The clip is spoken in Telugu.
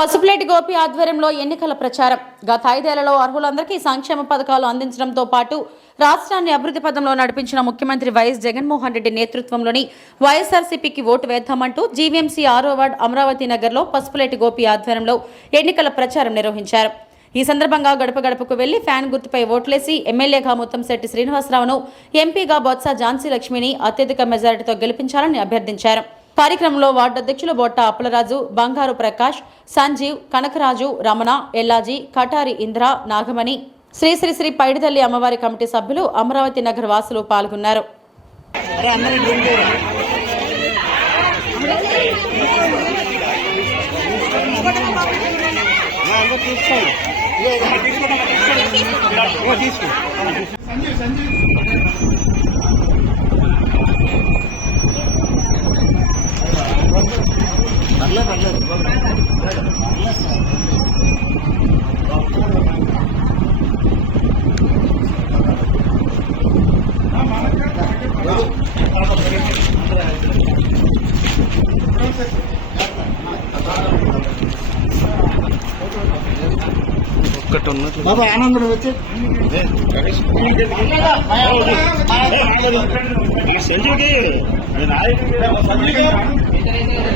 పసుపులేటి గోపి ఆధ్వర్యంలో ఎన్నికల ప్రచారం. గత ఐదేళ్ళలో అర్హులందరికీ సంక్షేమ పథకాలు అందించడంతో పాటు రాష్ట్రాన్ని అభివృద్ధి పదంలో నడిపించిన ముఖ్యమంత్రి వైఎస్ జగన్మోహన్ రెడ్డి నేతృత్వంలోని వైఎస్ఆర్సీపీకి ఓటు వేద్దామంటూ జీవీఎంసీ ఆరో వార్డ్ అమరావతి నగర్లో పసుపులేటి గోపి ఆధ్వర్యంలో ఎన్నికల ప్రచారం నిర్వహించారు. ఈ సందర్భంగా గడప గడపకు వెళ్ళి ఫ్యాన్ గుర్తుపై ఓట్లేసి ఎమ్మెల్యేగా ముత్తంశెట్టి శ్రీనివాసరావును ఎంపీగా బొత్స ఝాన్సీ లక్ష్మిని అత్యధిక మెజారిటీతో గెలిపించాలని అభ్యర్థించారు. కార్యక్రమంలో వార్డు అధ్యక్షులు బొట్ట అప్పలరాజు బంగారు ప్రకాష్ సంజీవ్ కనకరాజు రమణ ఎల్లాజీ కటారి ఇంద్ర నాగమణి శ్రీ శ్రీ శ్రీ పైడితల్లి అమ్మవారి కమిటీ సభ్యులు అమరావతి నగర్ వాసులు పాల్గొన్నారు. ఒక్కటి ఉన్నట్లు బాబా ఆనందం వచ్చి.